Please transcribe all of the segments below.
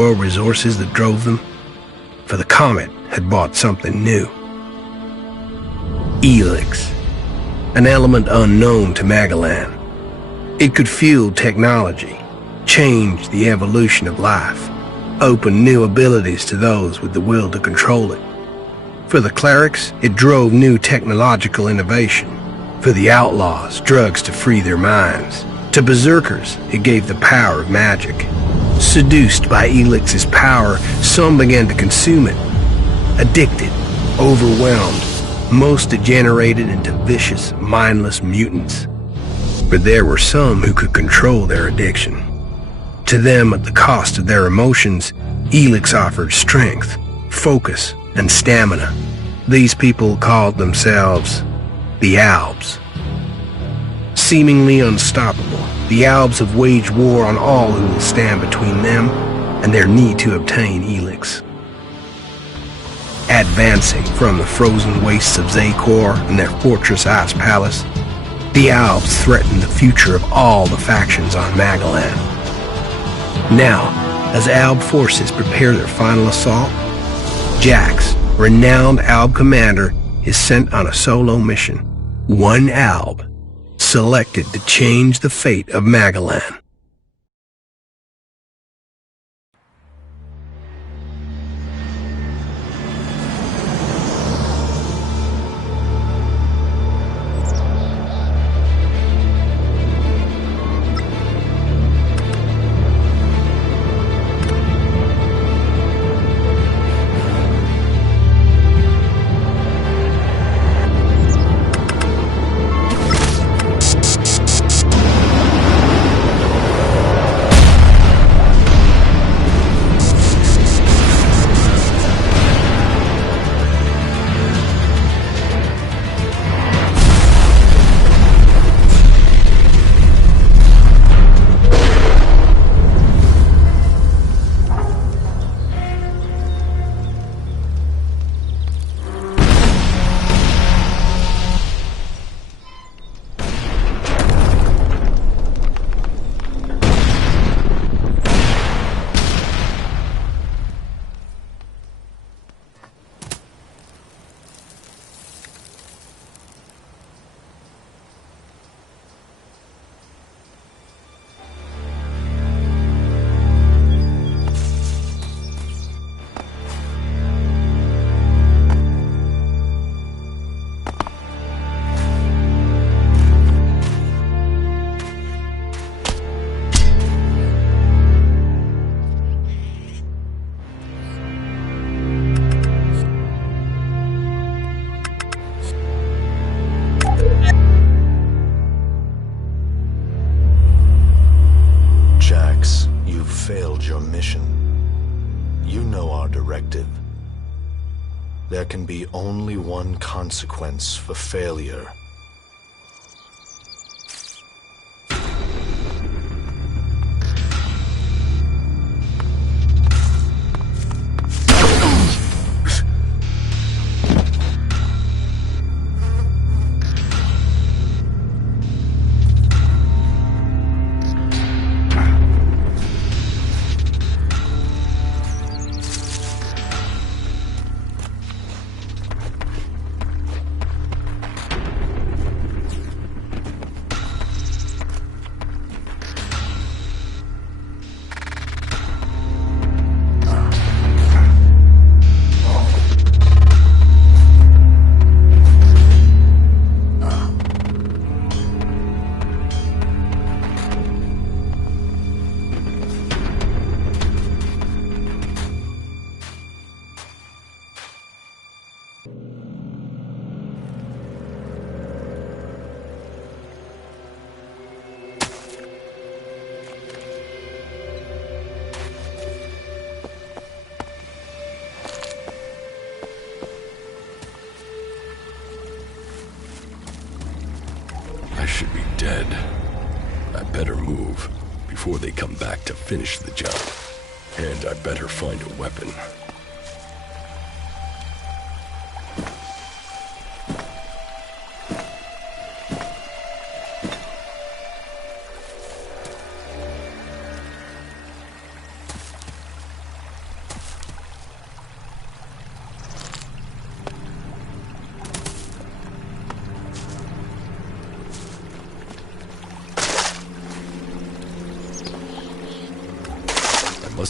or resources that drove them, for the comet had bought something new. Elex, an element unknown to Magellan. It could fuel technology, change the evolution of life, open new abilities to those with the will to control it. For the clerics, it drove new technological innovation. For the outlaws, drugs to free their minds. To berserkers, it gave the power of magic. Seduced by Elix's power, some began to consume it. Addicted, overwhelmed, most degenerated into vicious, mindless mutants. But there were some who could control their addiction. To them, at the cost of their emotions, Elex offered strength, focus, and stamina. These people called themselves the Albs. Seemingly unstoppable, the Albs have waged war on all who will stand between them and their need to obtain Elex. Advancing from the frozen wastes of Zakor and their fortress ice palace, the Albs threaten the future of all the factions on Magellan. Now, as Alb forces prepare their final assault, Jax, renowned Alb commander, is sent on a solo mission. One Alb, selected to change the fate of Magellan. Failed your mission. You know our directive. There can be only one consequence for failure. I should be dead. I better move before they come back to finish the job. And I better find a weapon.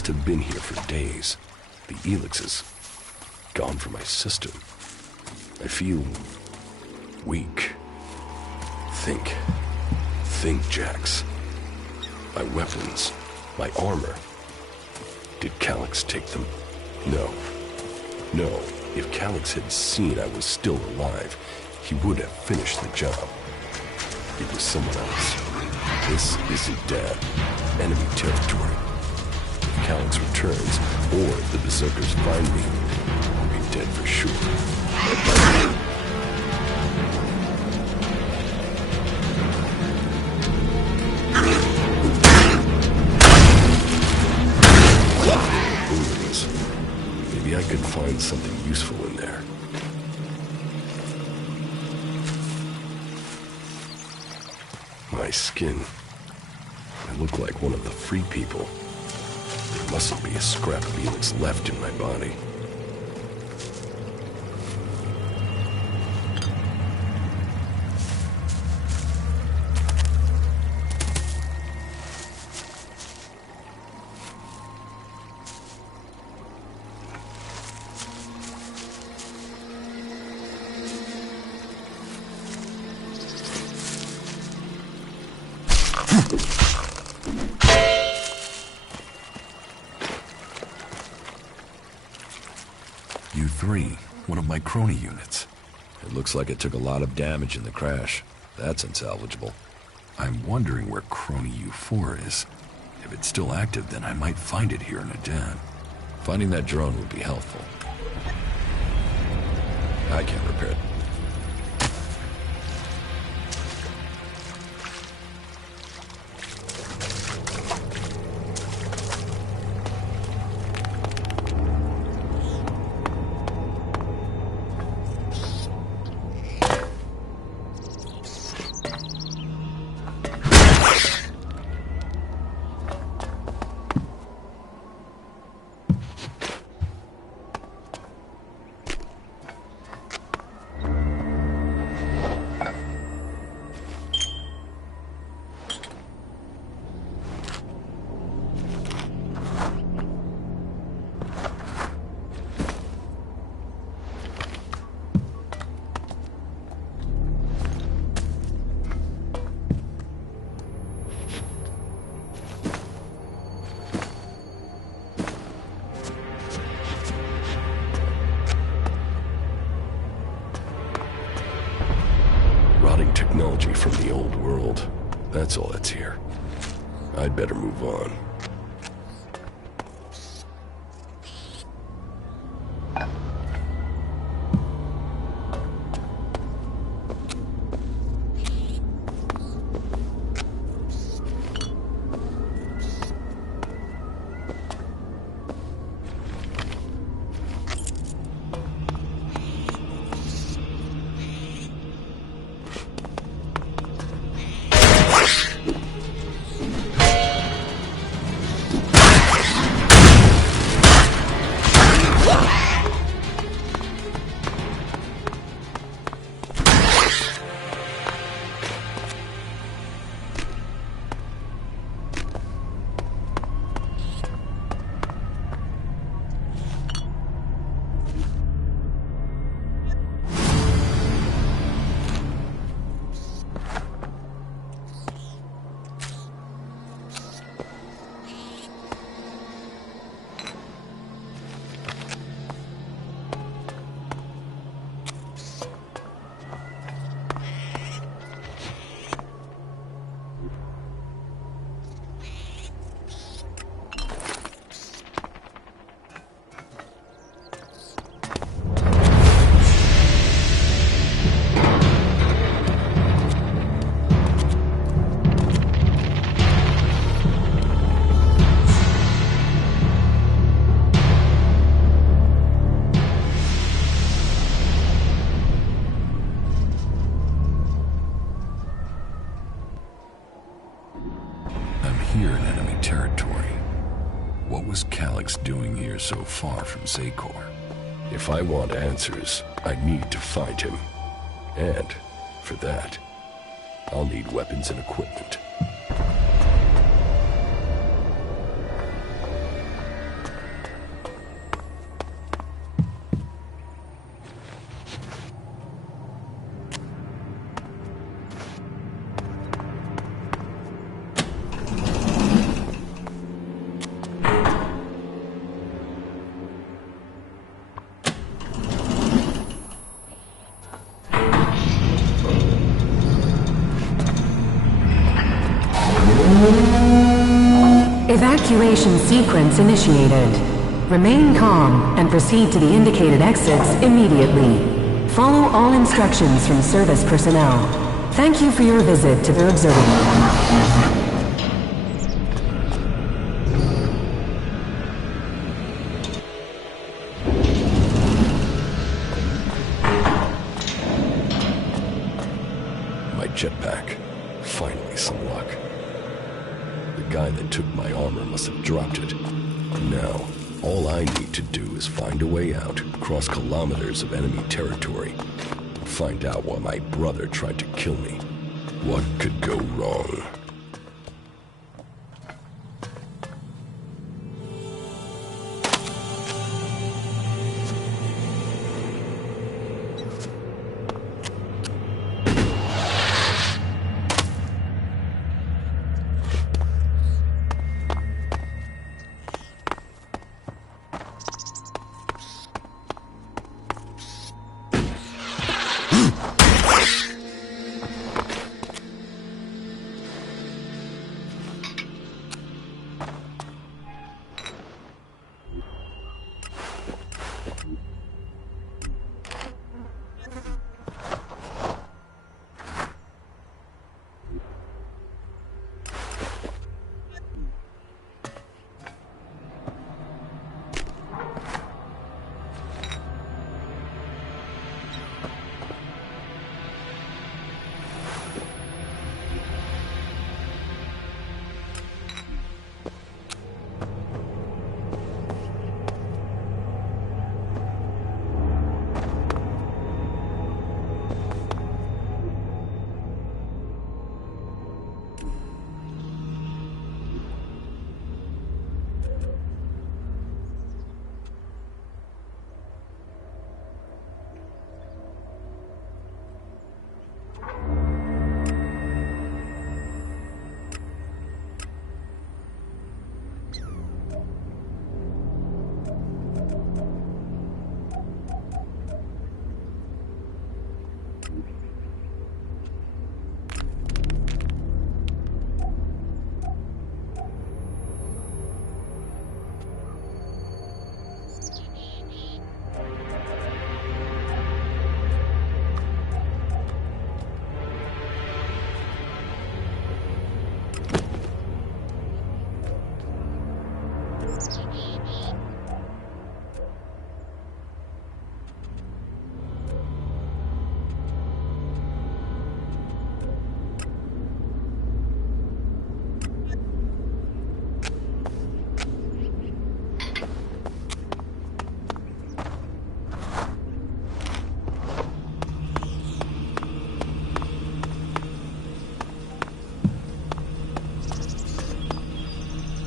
must have been here for days. The Elex is gone from my system. I feel weak. Think, Jax. My weapons, my armor. Did Calyx take them? No. If Calyx had seen I was still alive, he would have finished the job. It was someone else. This isn't Dad. Enemy territory. If Calyx returns, or if the Berserkers find me, I'll be dead for sure. Maybe I could find something useful in there. My skin. I look like one of the free people. There mustn't be a scrap of Elex left in my body. U3, one of my crony units. It looks like it took a lot of damage in the crash. That's unsalvageable. I'm wondering where crony U4 is. If it's still active, then I might find it here in Adan. Finding that drone would be helpful. I can't repair it. Technology from the old world. That's all that's here. I'd better move on. Here in enemy territory. What was Calyx doing here so far from Zakor? If I want answers, I need to find him. And, for that, I'll need weapons and equipment. sequence initiated. Remain calm and proceed to the indicated exits immediately. Follow all instructions from service personnel. Thank you for your visit to the observatory. Jetpack. Finally, some luck. The guy that took my armor must have dropped it. Now, all I need to do is find a way out, cross kilometers of enemy territory, and find out why my brother tried to kill me. What could go wrong?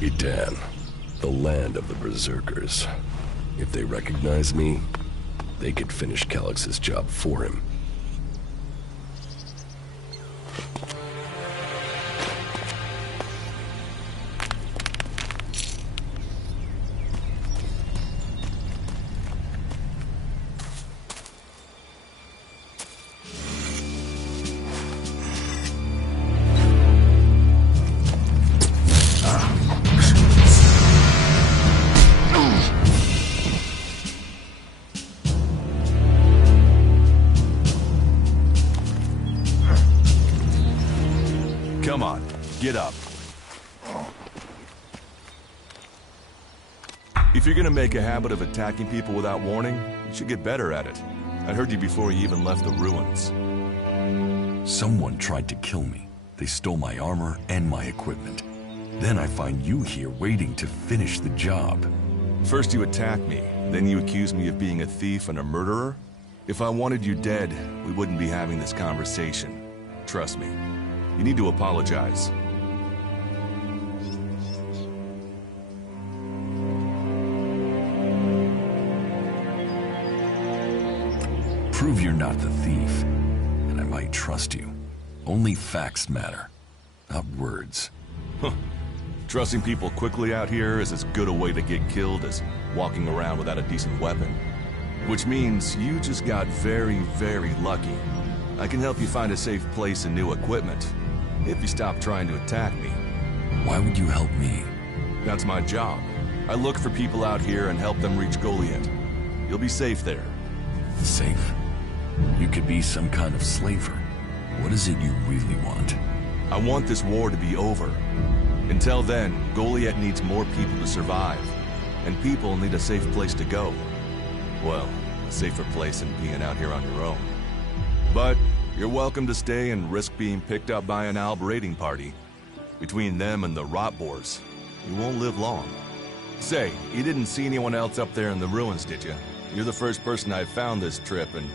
Edan, the land of the Berserkers. If they recognize me, they could finish Calix's job for him. Come on, get up. If you're gonna make a habit of attacking people without warning, you should get better at it. I heard you before you even left the ruins. Someone tried to kill me. They stole my armor and my equipment. Then I find you here waiting to finish the job. First you attack me, then you accuse me of being a thief and a murderer? If I wanted you dead, we wouldn't be having this conversation. Trust me. You need to apologize. Prove you're not the thief, and I might trust you. Only facts matter, not words. Trusting people quickly out here is as good a way to get killed as walking around without a decent weapon. Which means you just got very, very lucky. I can help you find a safe place and new equipment, if you stop trying to attack me. Why would you help me? That's my job. I look for people out here and help them reach Goliath. You'll be safe there. Safe? You could be some kind of slaver. What is it you really want? I want this war to be over. Until then, Goliath needs more people to survive. And people need a safe place to go. Well, a safer place than being out here on your own. But you're welcome to stay and risk being picked up by an Alb raiding party. Between them and the rot boars, you won't live long. Say, you didn't see anyone else up there in the ruins, did you? You're the first person I've found this trip, and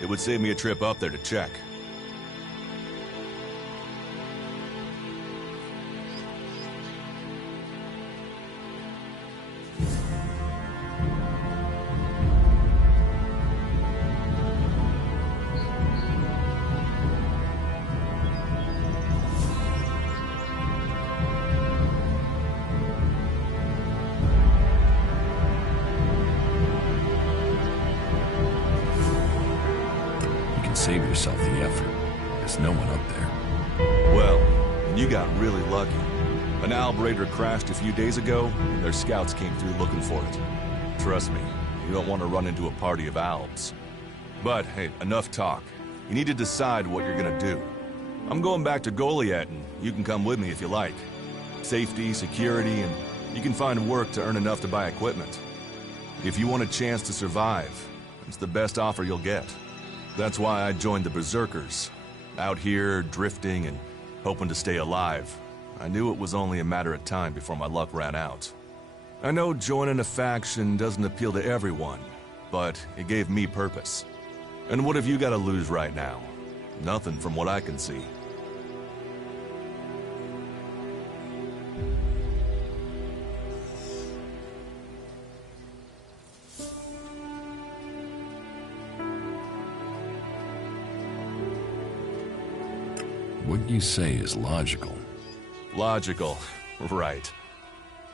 it would save me a trip up there to check. Save yourself the effort. There's no one up there. Well, you got really lucky. An Alb raider crashed a few days ago, and their scouts came through looking for it. Trust me, you don't want to run into a party of Albs. But, hey, enough talk. You need to decide what you're gonna do. I'm going back to Goliath, and you can come with me if you like. Safety, security, and you can find work to earn enough to buy equipment. If you want a chance to survive, it's the best offer you'll get. That's why I joined the Berserkers. Out here, drifting and hoping to stay alive. I knew it was only a matter of time before my luck ran out. I know joining a faction doesn't appeal to everyone, but it gave me purpose. And what have you got to lose right now? Nothing from what I can see. What you say is logical. Logical, right.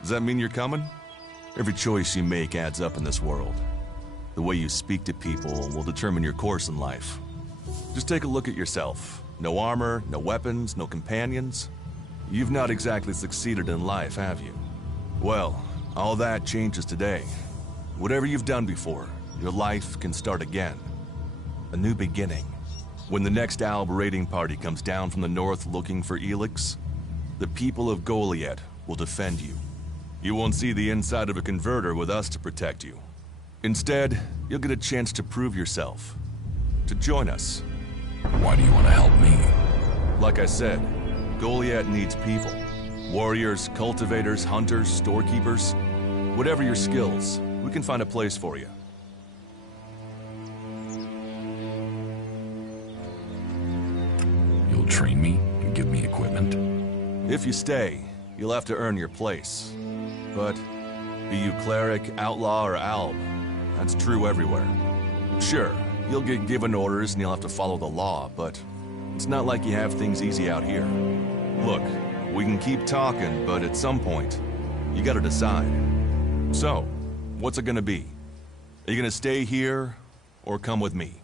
Does that mean you're coming? Every choice you make adds up in this world. The way you speak to people will determine your course in life. Just take a look at yourself. No armor, no weapons, no companions. You've not exactly succeeded in life, have you? Well, all that changes today. Whatever you've done before, your life can start again. A new beginning. When the next Alb raiding party comes down from the north looking for Elex, the people of Goliath will defend you. You won't see the inside of a converter with us to protect you. Instead, you'll get a chance to prove yourself. To join us. Why do you want to help me? Like I said, Goliath needs people. Warriors, cultivators, hunters, storekeepers. Whatever your skills, we can find a place for you. You'll train me and give me equipment? If you stay, you'll have to earn your place. But be you cleric, outlaw, or alb, that's true everywhere. Sure, you'll get given orders and you'll have to follow the law, but it's not like you have things easy out here. Look, we can keep talking, but at some point, you gotta decide. So, what's it gonna be? Are you gonna stay here, or come with me?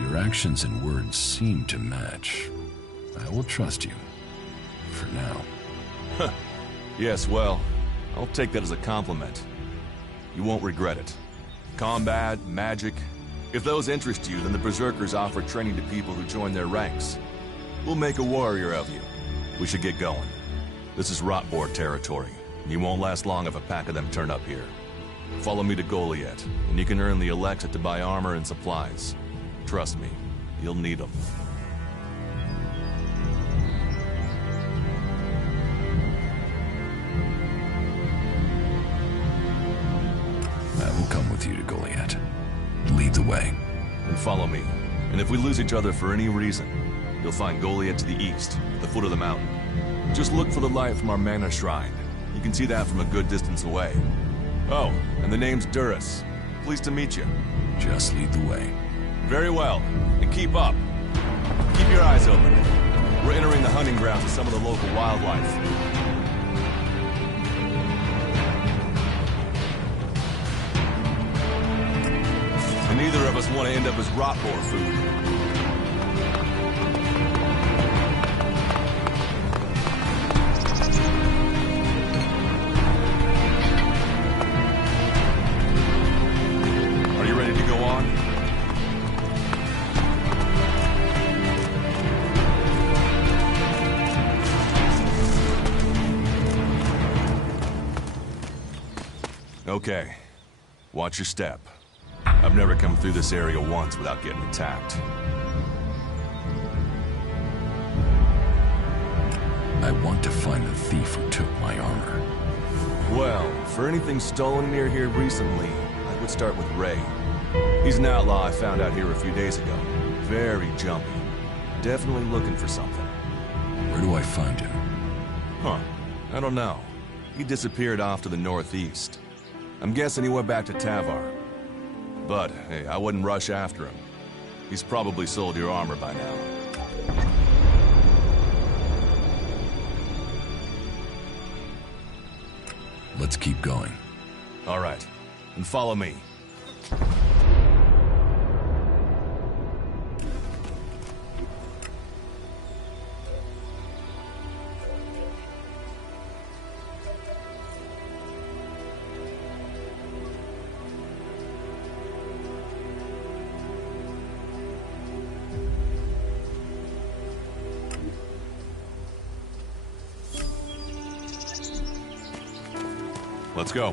Your actions and words seem to match. I will trust you. For now. Yes, well, I'll take that as a compliment. You won't regret it. Combat, magic. If those interest you, then the Berserkers offer training to people who join their ranks. We'll make a warrior of you. We should get going. This is Rotboard territory, and you won't last long if a pack of them turn up here. Follow me to Goliath, and you can earn the Elex to buy armor and supplies. Trust me, you'll need them. I will come with you to Goliath. Lead the way. And follow me. And if we lose each other for any reason, you'll find Goliath to the east, at the foot of the mountain. Just look for the light from our mana shrine. You can see that from a good distance away. Oh, and the name's Duras. Pleased to meet you. Just lead the way. Very well. And keep up. Keep your eyes open. We're entering the hunting grounds of some of the local wildlife. And neither of us want to end up as rot boar food. Okay. Watch your step. I've never come through this area once without getting attacked. I want to find the thief who took my armor. Well, for anything stolen near here recently, I would start with Ray. He's an outlaw I found out here a few days ago. Very jumpy. Definitely looking for something. Where do I find him? Huh. I don't know. He disappeared off to the northeast. I'm guessing he went back to Tavar. But, hey, I wouldn't rush after him. He's probably sold your armor by now. Let's keep going. All right. And follow me. Let's go.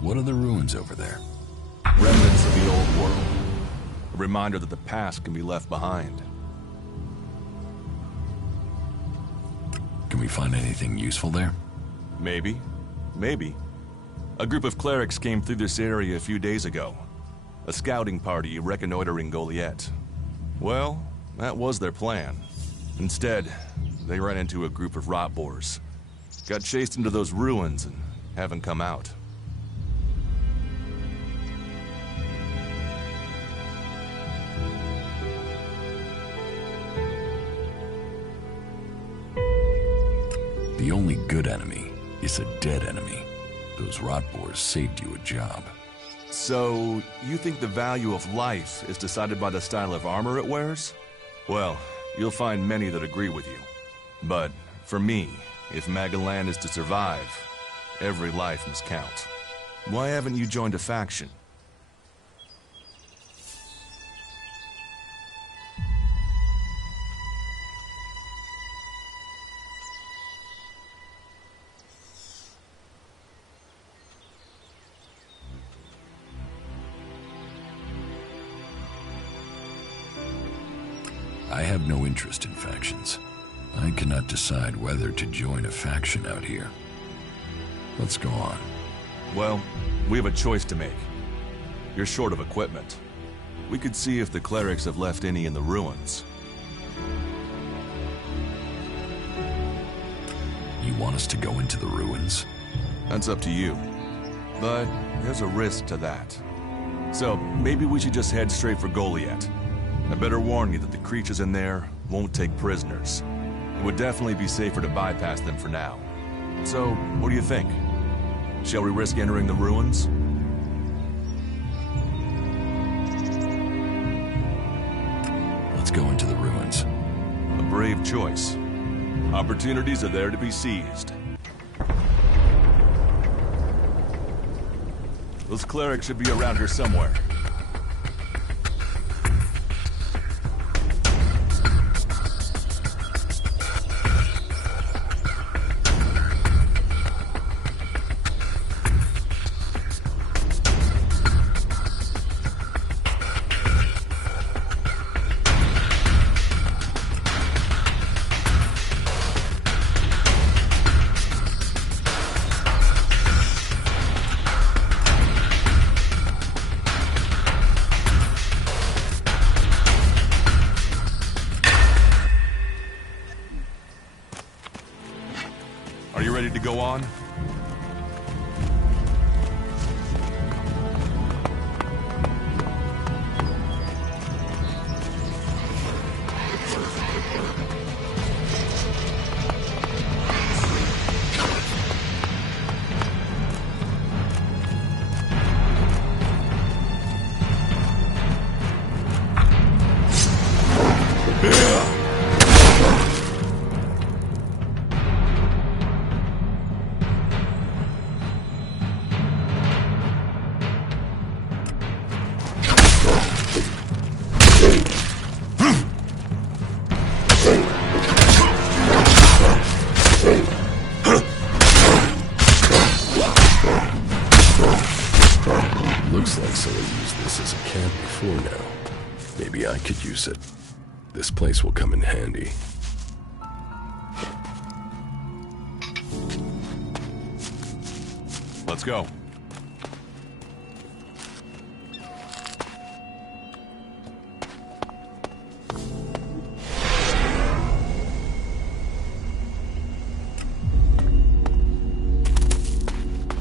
What are the ruins over there? Remnants of the old world. A reminder that the past can be left behind. Can we find anything useful there? Maybe. Maybe. A group of clerics came through this area a few days ago. A scouting party reconnoitering Goliath. Well, that was their plan. Instead, they ran into a group of rot boars. Got chased into those ruins and haven't come out. The only good enemy is a dead enemy. Those rot boars saved you a job. So, you think the value of life is decided by the style of armor it wears? Well, you'll find many that agree with you. But, for me, if Magalan is to survive, every life must count. Why haven't you joined a faction? I have no interest in factions. I cannot decide whether to join a faction out here. Let's go on. Well, we have a choice to make. You're short of equipment. We could see if the clerics have left any in the ruins. You want us to go into the ruins? That's up to you. But there's a risk to that. So maybe we should just head straight for Goliath. I better warn you that the creatures in there won't take prisoners. It would definitely be safer to bypass them for now. So, what do you think? Shall we risk entering the ruins? Let's go into the ruins. A brave choice. Opportunities are there to be seized. Those clerics should be around here somewhere. Are you ready to go on? before now. Maybe I could use it. This place will come in handy. Let's go.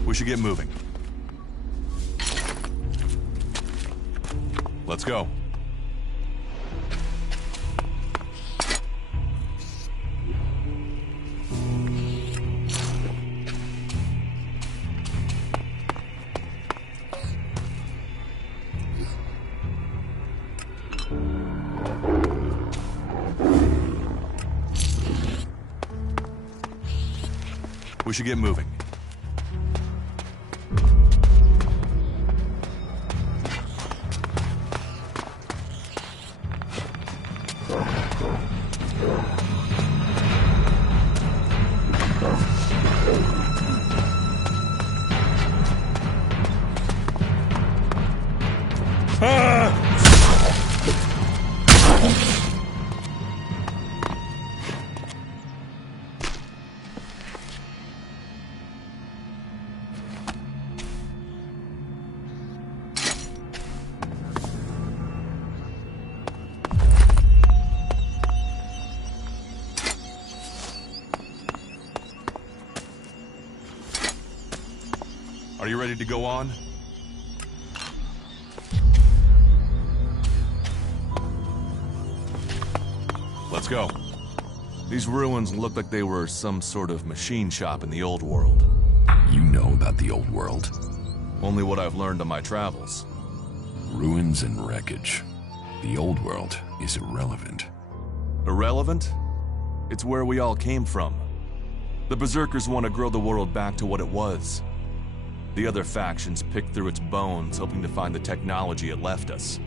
We should get moving. Let's go. We should get moving. Are you ready to go on? Let's go. These ruins look like they were some sort of machine shop in the old world. You know about the old world? Only what I've learned on my travels. Ruins and wreckage. The old world is irrelevant. Irrelevant? It's where we all came from. The Berserkers want to grow the world back to what it was. The other factions pick through its bones, hoping to find the technology it left us.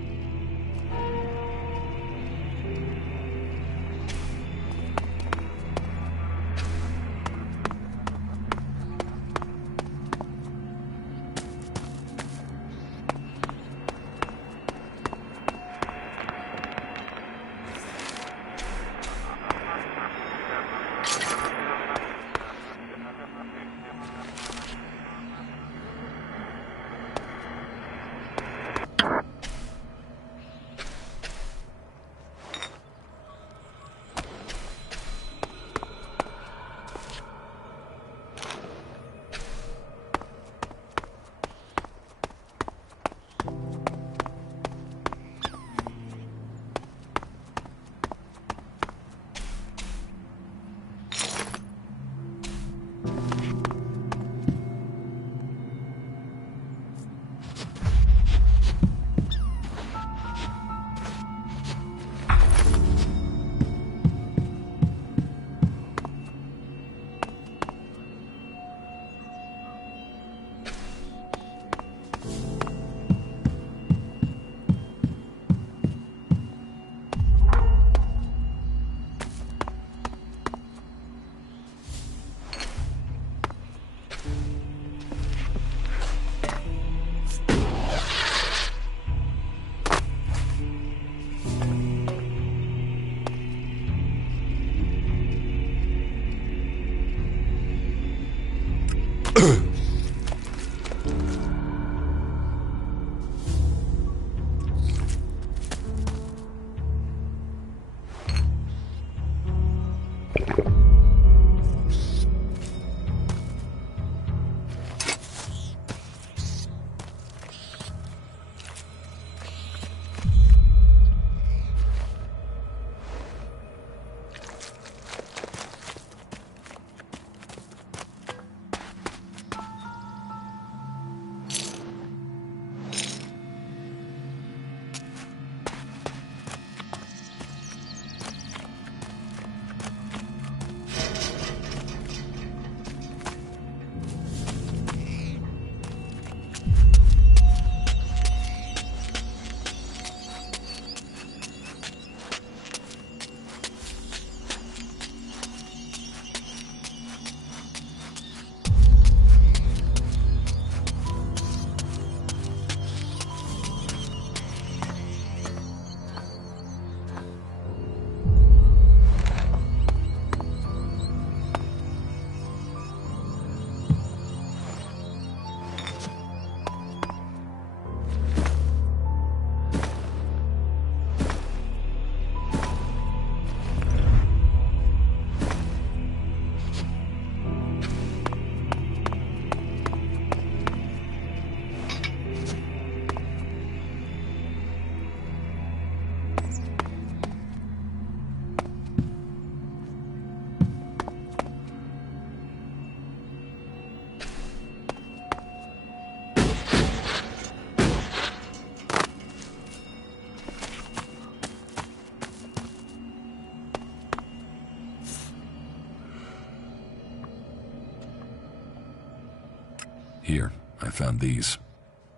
Here, I found these.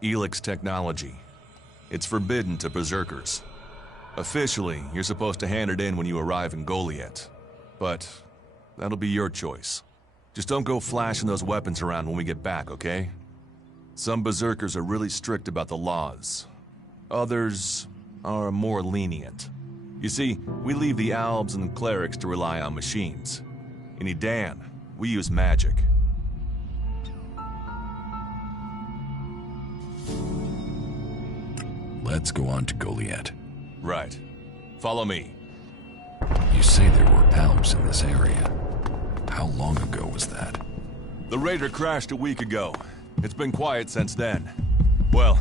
Elex technology. It's forbidden to berserkers. Officially, you're supposed to hand it in when you arrive in Goliath. But that'll be your choice. Just don't go flashing those weapons around when we get back, okay? Some berserkers are really strict about the laws. Others are more lenient. You see, we leave the albs and clerics to rely on machines. In Edan, we use magic. Let's go on to Goliath. Right. Follow me. You say there were Alps in this area. How long ago was that? The raider crashed a week ago. It's been quiet since then. Well,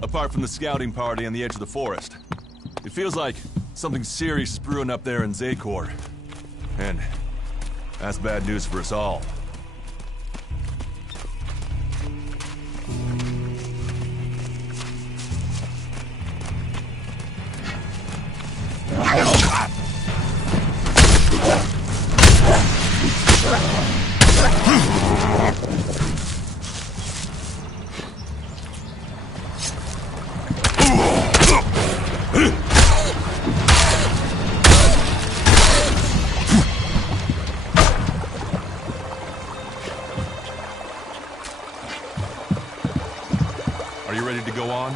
apart from the scouting party on the edge of the forest. It feels like something serious is brewing up there in Zakor. And that's bad news for us all. Are you ready to go on?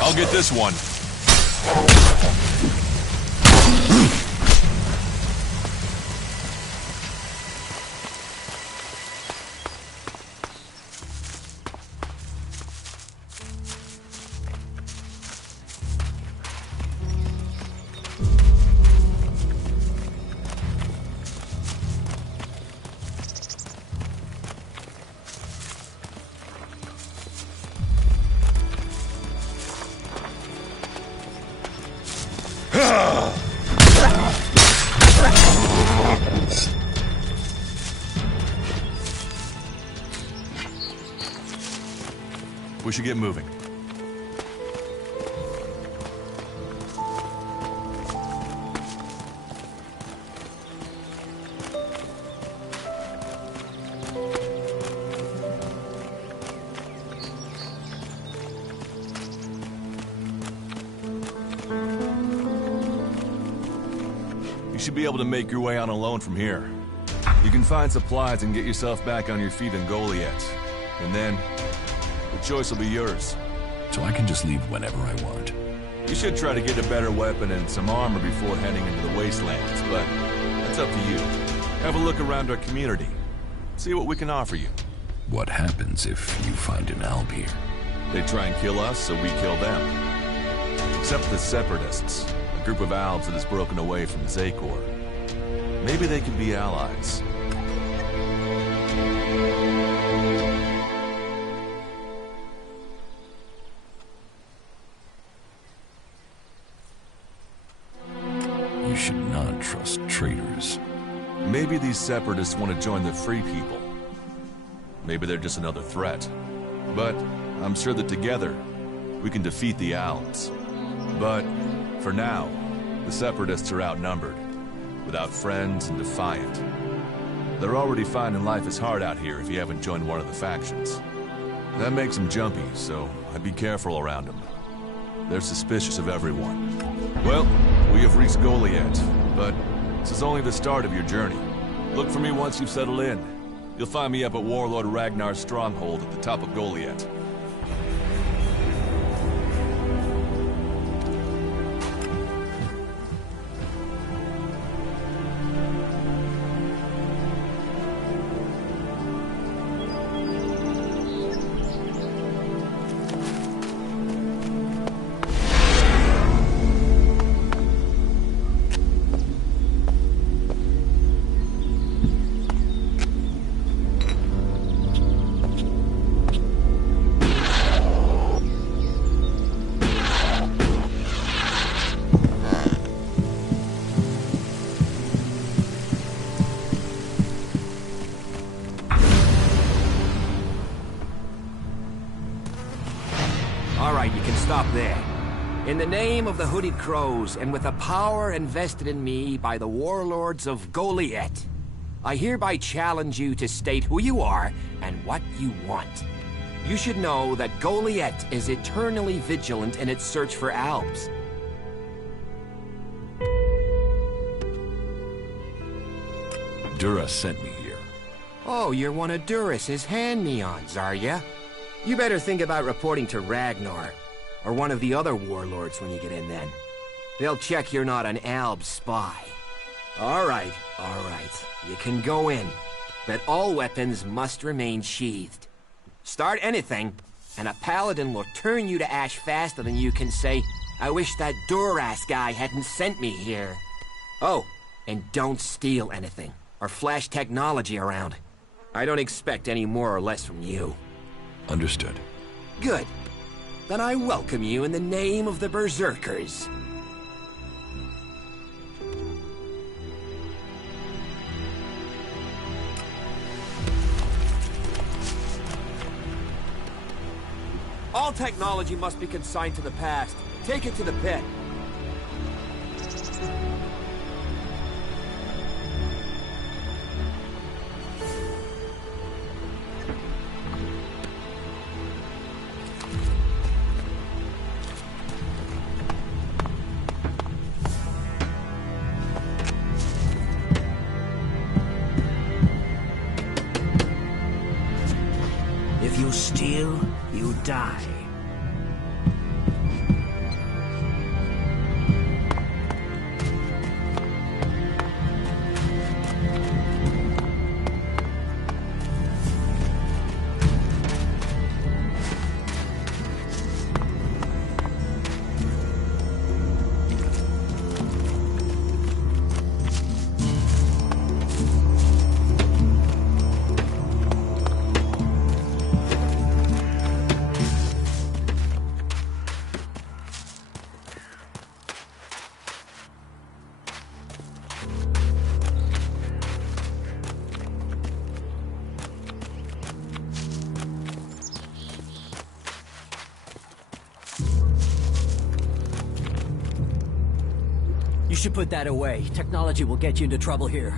I'll get this one. We should get moving. You should be able to make your way on alone from here. You can find supplies and get yourself back on your feet in Goliath. And then, the choice will be yours. So I can just leave whenever I want. You should try to get a better weapon and some armor before heading into the wastelands, but that's up to you. Have a look around our community. See what we can offer you. What happens if you find an Alb here? They try and kill us, so we kill them. Except the Separatists, a group of Albs that has broken away from Zakor. Maybe they could be allies. You should not trust traitors. Maybe these Separatists want to join the Free People. Maybe they're just another threat. But I'm sure that together, we can defeat the Albs. But for now, the Separatists are outnumbered, without friends and defiant. They're already finding life is hard out here if you haven't joined one of the factions. That makes them jumpy, so I'd be careful around them. They're suspicious of everyone. Well, we have reached Goliath, but this is only the start of your journey. Look for me once you've settled in. You'll find me up at Warlord Ragnar's stronghold at the top of Goliath. right, you can stop there. In the name of the Hooded Crows, and with the power invested in me by the warlords of Goliath, I hereby challenge you to state who you are and what you want. You should know that Goliath is eternally vigilant in its search for Albs. Dura sent me here. Oh, you're one of Duras's hand-me-ons, are ya? You better think about reporting to Ragnar, or one of the other warlords when you get in then. They'll check you're not an Alb spy. All right. You can go in, but all weapons must remain sheathed. Start anything, and a paladin will turn you to ash faster than you can say, "I wish that Duras guy hadn't sent me here." Oh, and don't steal anything, or flash technology around. I don't expect any more or less from you. Understood. Good. Then I welcome you in the name of the Berserkers. All technology must be consigned to the past. Take it to the pit. If you steal, you die. You should put that away. Technology will get you into trouble here.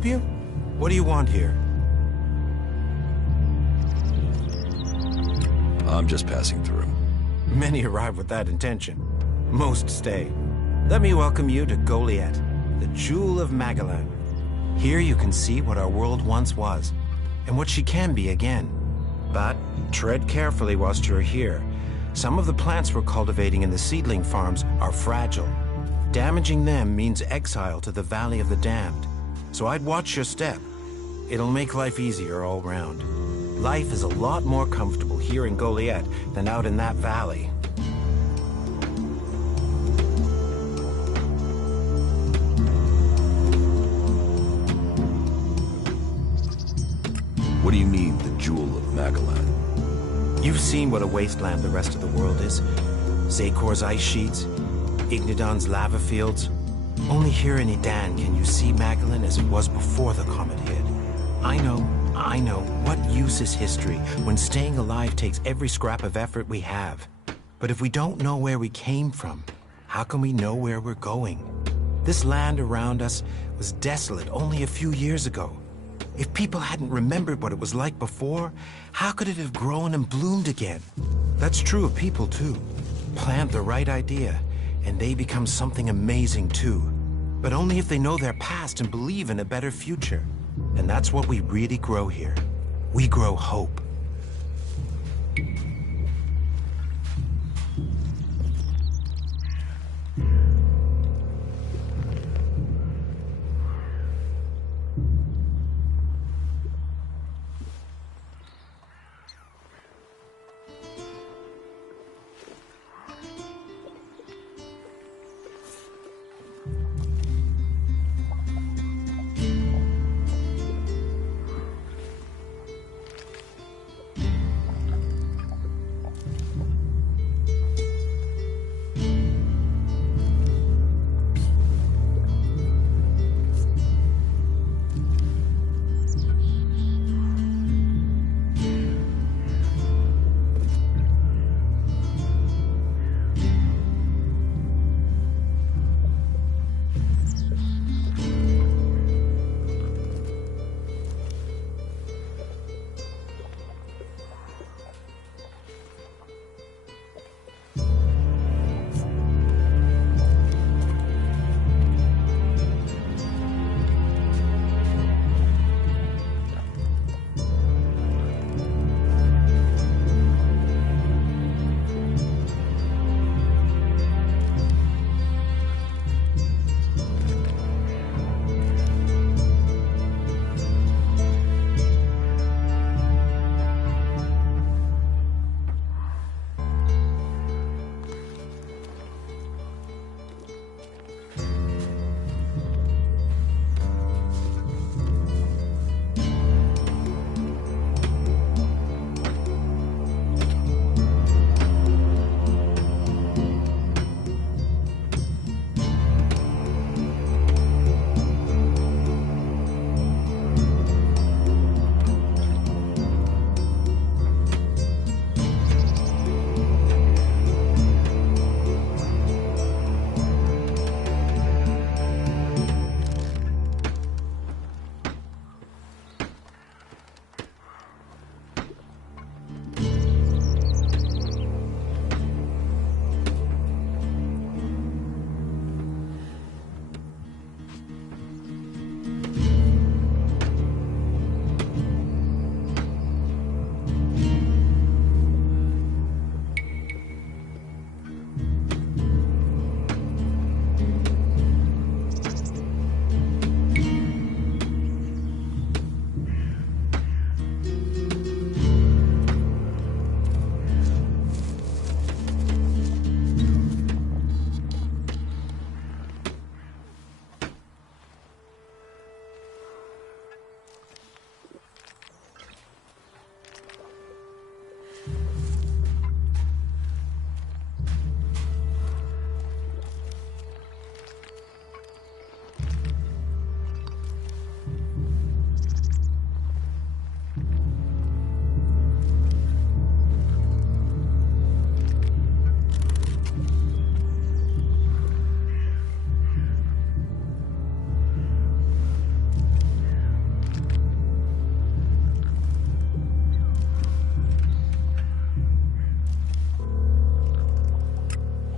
help you? What do you want here? I'm just passing through. Many arrive with that intention. Most stay. Let me welcome you to Goliath, the Jewel of Magellan. Here you can see what our world once was, and what she can be again. But tread carefully whilst you're here. Some of the plants we're cultivating in the seedling farms are fragile. Damaging them means exile to the Valley of the Damned. So I'd watch your step. It'll make life easier all round. Life is a lot more comfortable here in Goliath than out in that valley. What do you mean, the Jewel of Magellan? You've seen what a wasteland the rest of the world is. Zakor's ice sheets, Ignidon's lava fields. Only here in Edan can you see Magellan as it was before the comet hit. I know. What use is history when staying alive takes every scrap of effort we have? But if we don't know where we came from, how can we know where we're going? This land around us was desolate only a few years ago. If people hadn't remembered what it was like before, how could it have grown and bloomed again? That's true of people too. Plant the right idea, and they become something amazing too. But only if they know their past and believe in a better future. And that's what we really grow here. We grow hope.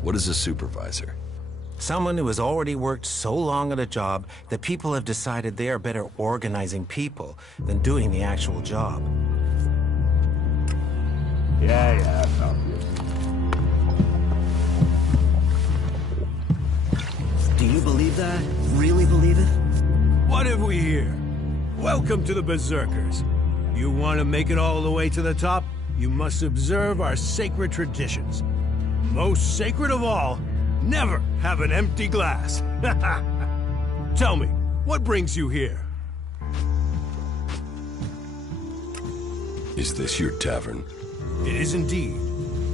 What is a supervisor? Someone who has already worked so long at a job that people have decided they are better organizing people than doing the actual job. Yeah, sounds good. Do you believe that? Really believe it? What have we here? Welcome to the Berserkers. You want to make it all the way to the top? You must observe our sacred traditions. Most sacred of all, never have an empty glass. Tell me, what brings you here? Is this your tavern? It is indeed.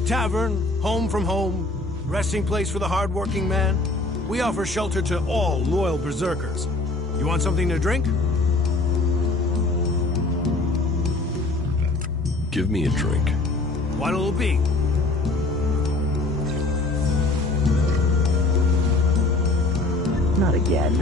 Tavern, home from home, resting place for the hard-working man. We offer shelter to all loyal Berserkers. You want something to drink? Give me a drink. What'll it be? Not again.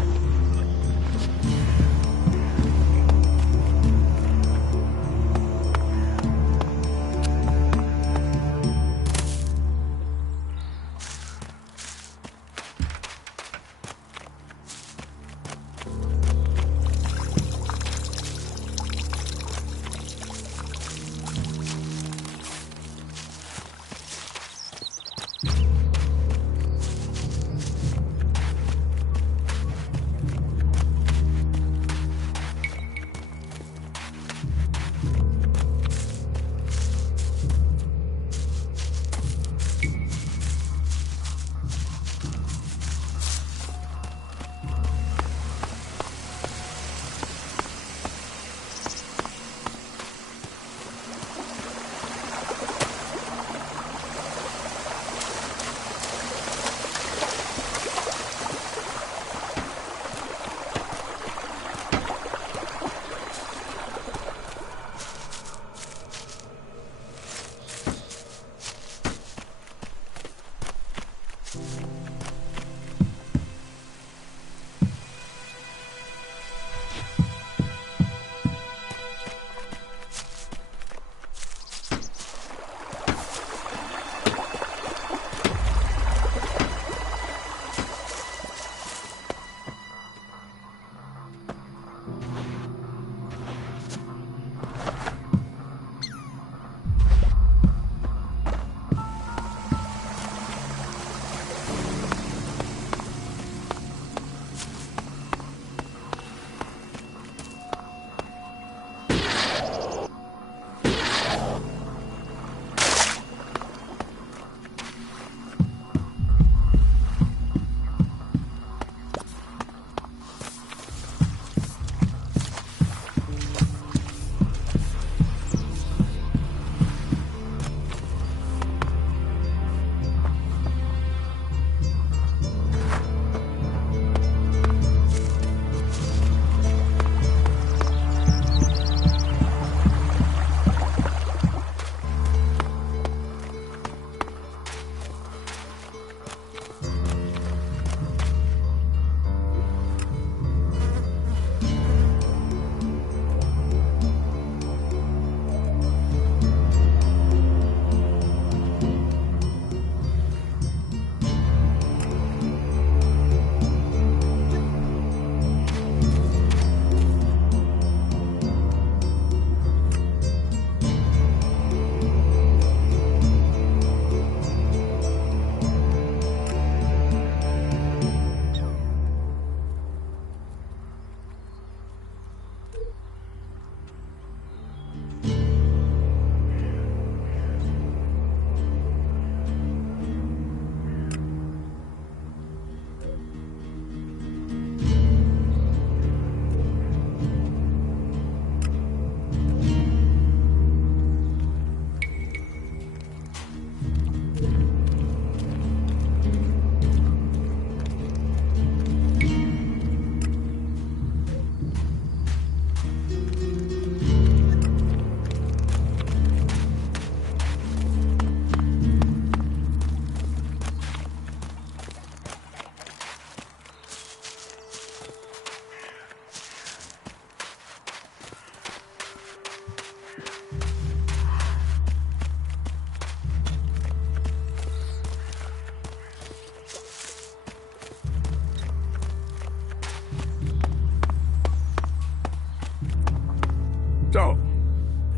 So,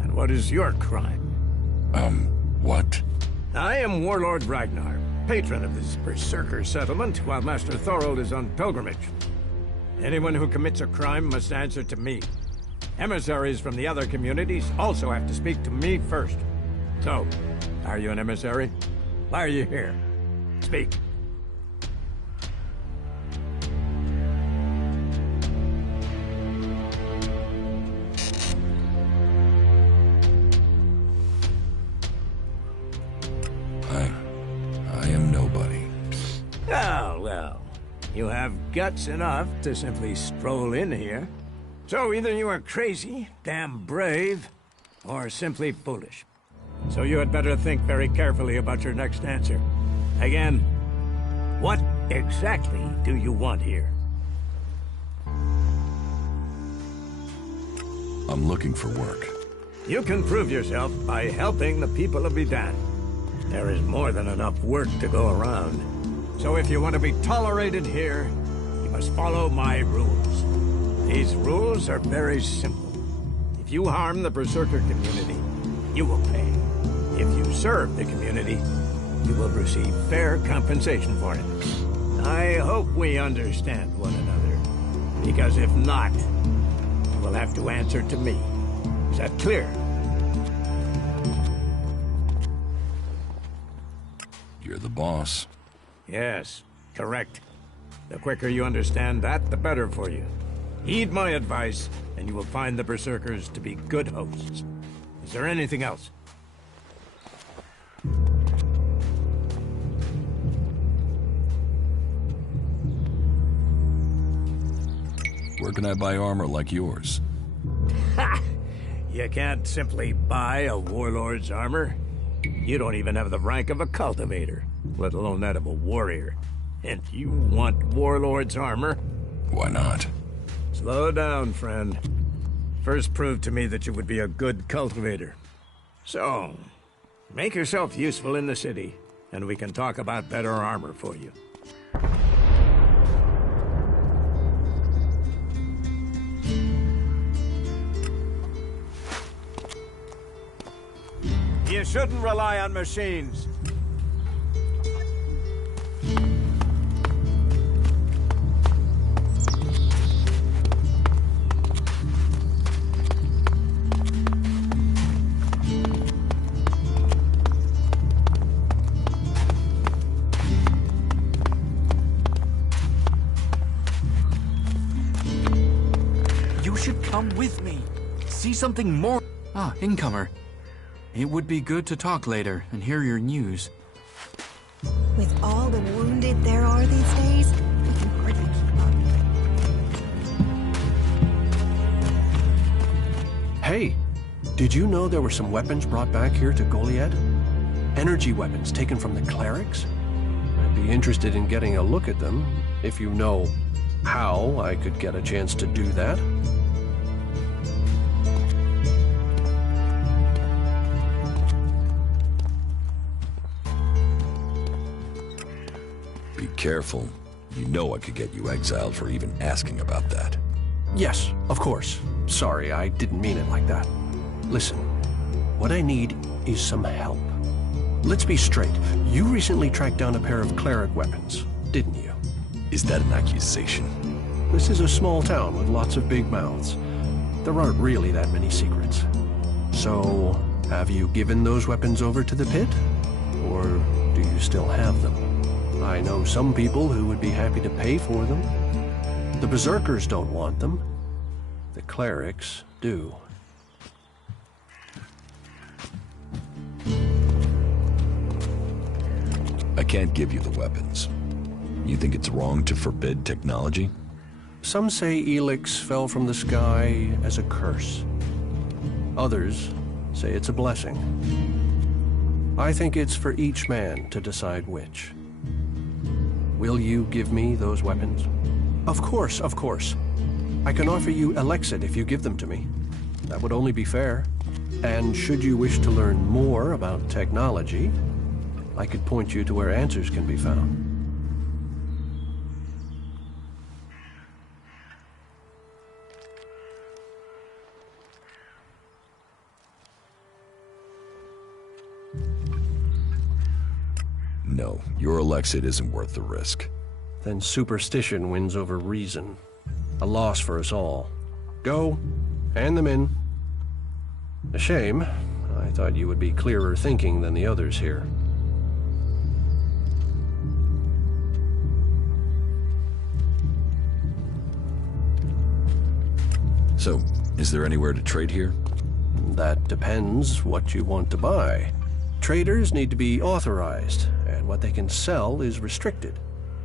and what is your crime? What? I am Warlord Ragnar, patron of this Berserker settlement, while Master Thorold is on pilgrimage. Anyone who commits a crime must answer to me. Emissaries from the other communities also have to speak to me first. So, are you an emissary? Why are you here? Speak. I am nobody. Oh, well. You have guts enough to simply stroll in here. So either you are crazy, damn brave, or simply foolish. So you had better think very carefully about your next answer. Again, what exactly do you want here? I'm looking for work. You can prove yourself by helping the people of Edan. There is more than enough work to go around. So if you want to be tolerated here, you must follow my rules. These rules are very simple. If you harm the Berserker community, you will pay. If you serve the community, you will receive fair compensation for it. I hope we understand one another, because if not, you will have to answer to me. Is that clear? You're the boss. Yes, correct. The quicker you understand that, the better for you. Heed my advice, and you will find the Berserkers to be good hosts. Is there anything else? Where can I buy armor like yours? Ha! You can't simply buy a warlord's armor. You don't even have the rank of a cultivator, let alone that of a warrior. And you want warlord's armor? Why not? Slow down, friend. First prove to me that you would be a good cultivator. So, make yourself useful in the city, and we can talk about better armor for you. You shouldn't rely on machines. You should come with me. See something more. Ah, incomer. It would be good to talk later and hear your news. With all the wounded there are these days, we can hardly keep up. Hey, did you know there were some weapons brought back here to Goliad? Energy weapons taken from the clerics? I'd be interested in getting a look at them, if you know how I could get a chance to do that. Be careful. You know I could get you exiled for even asking about that. Yes, of course. Sorry, I didn't mean it like that. Listen, what I need is some help. Let's be straight. You recently tracked down a pair of cleric weapons, didn't you? Is that an accusation? This is a small town with lots of big mouths. There aren't really that many secrets. So, have you given those weapons over to the pit? Or do you still have them? I know some people who would be happy to pay for them. The Berserkers don't want them. The clerics do. I can't give you the weapons. You think it's wrong to forbid technology? Some say Elex fell from the sky as a curse. Others say it's a blessing. I think it's for each man to decide which. Will you give me those weapons? Of course, of course. I can offer you Elex if you give them to me. That would only be fair. And should you wish to learn more about technology, I could point you to where answers can be found. No, your Elexit isn't worth the risk. Then superstition wins over reason. A loss for us all. Go, hand them in. A shame. I thought you would be clearer thinking than the others here. So, is there anywhere to trade here? That depends what you want to buy. Traders need to be authorized, and what they can sell is restricted.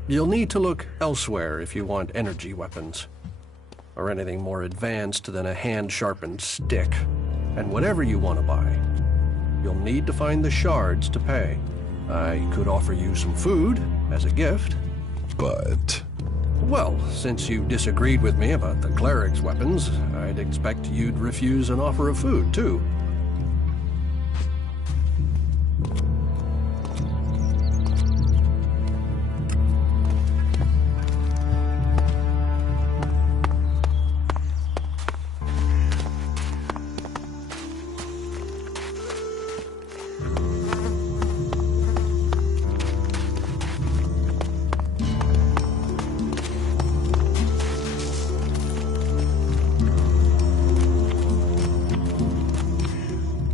You'll need to look elsewhere if you want energy weapons, or anything more advanced than a hand-sharpened stick. And whatever you want to buy, you'll need to find the shards to pay. I could offer you some food as a gift. But... Well, since you disagreed with me about the cleric's weapons, I'd expect you'd refuse an offer of food, too.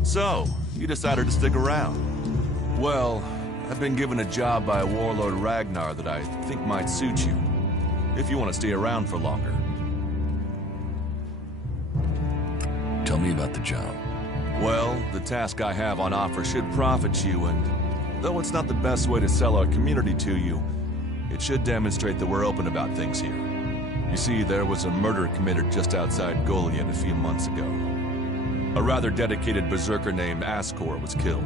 So, you decided to stick around. Well, I've been given a job by Warlord Ragnar that I think might suit you, if you want to stay around for longer. Tell me about the job. Well, the task I have on offer should profit you, and though it's not the best way to sell our community to you, it should demonstrate that we're open about things here. You see, there was a murder committed just outside Goliad a few months ago. A rather dedicated berserker named Ascor was killed.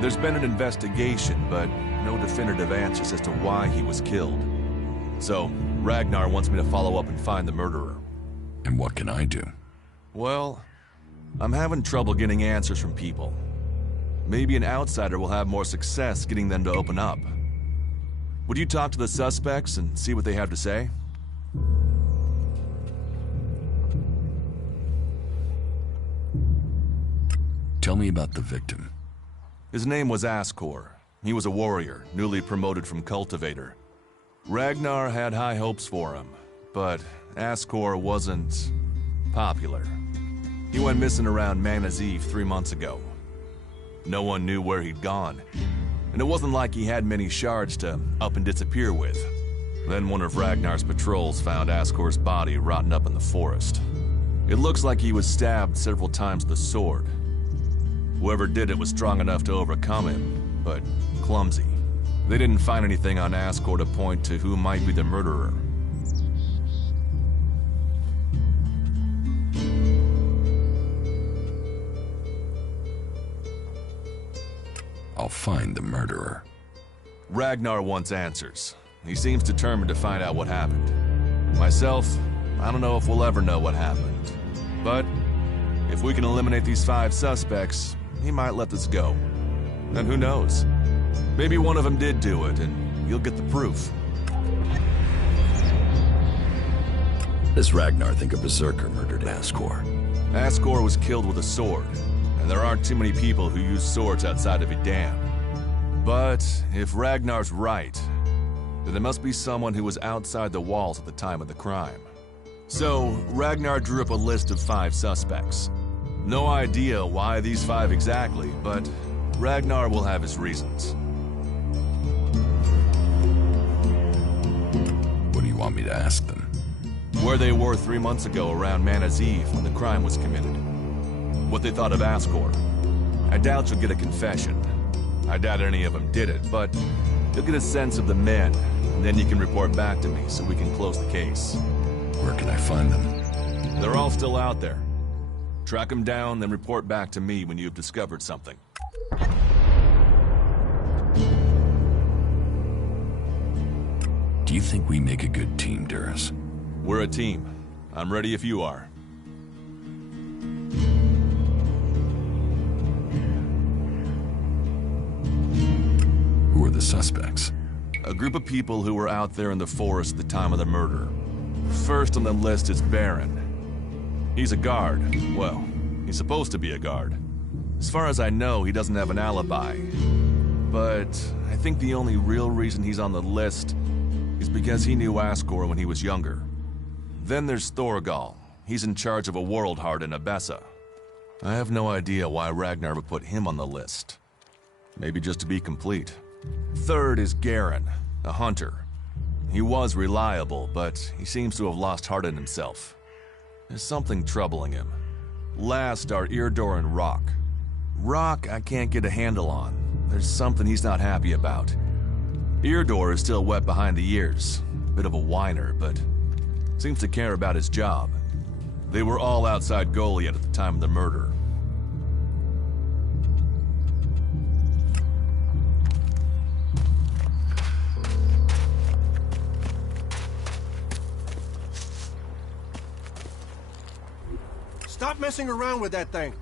There's been an investigation, but no definitive answers as to why he was killed. So, Ragnar wants me to follow up and find the murderer. And what can I do? Well, I'm having trouble getting answers from people. Maybe an outsider will have more success getting them to open up. Would you talk to the suspects and see what they have to say? Tell me about the victim. His name was Ascor. He was a warrior, newly promoted from cultivator. Ragnar had high hopes for him, but Ascor wasn't popular. He went missing around Mana's Eve 3 months ago. No one knew where he'd gone, and it wasn't like he had many shards to up and disappear with. Then one of Ragnar's patrols found Ascor's body rotting up in the forest. It looks like he was stabbed several times with a sword. Whoever did it was strong enough to overcome him, but clumsy. They didn't find anything on Ascor to point to who might be the murderer. I'll find the murderer. Ragnar wants answers. He seems determined to find out what happened. Myself, I don't know if we'll ever know what happened. But if we can eliminate these 5 suspects, he might let this go. And who knows? Maybe one of them did do it, and you'll get the proof. Does Ragnar think a berserker murdered Ascor? Ascor was killed with a sword, and there aren't too many people who use swords outside of Edan. But if Ragnar's right, then there must be someone who was outside the walls at the time of the crime. So, Ragnar drew up a list of 5 suspects. No idea why these 5 exactly, but Ragnar will have his reasons. What do you want me to ask them? Where they were 3 months ago around Mana's Eve when the crime was committed. What they thought of Ascor. I doubt you'll get a confession. I doubt any of them did it, but you'll get a sense of the men, and then you can report back to me so we can close the case. Where can I find them? They're all still out there. Track them down, then report back to me when you've discovered something. Do you think we make a good team, Duras? We're a team. I'm ready if you are. Who are the suspects? A group of people who were out there in the forest at the time of the murder. First on the list is Baron. He's a guard. Well, he's supposed to be a guard. As far as I know, he doesn't have an alibi. but I think the only real reason he's on the list is because he knew Asgore when he was younger. Then there's Thorgal. He's in charge of a world heart in Abessa. I have no idea why Ragnar would put him on the list. Maybe just to be complete. Third is Garen, a hunter. He was reliable, but he seems to have lost heart in himself. There's something troubling him. Last are Irdor and Rock. Rock I can't get a handle on. There's something he's not happy about. Irdor is still wet behind the ears. Bit of a whiner, but seems to care about his job. They were all outside Goliath at the time of the murder. Stop messing around with that thing.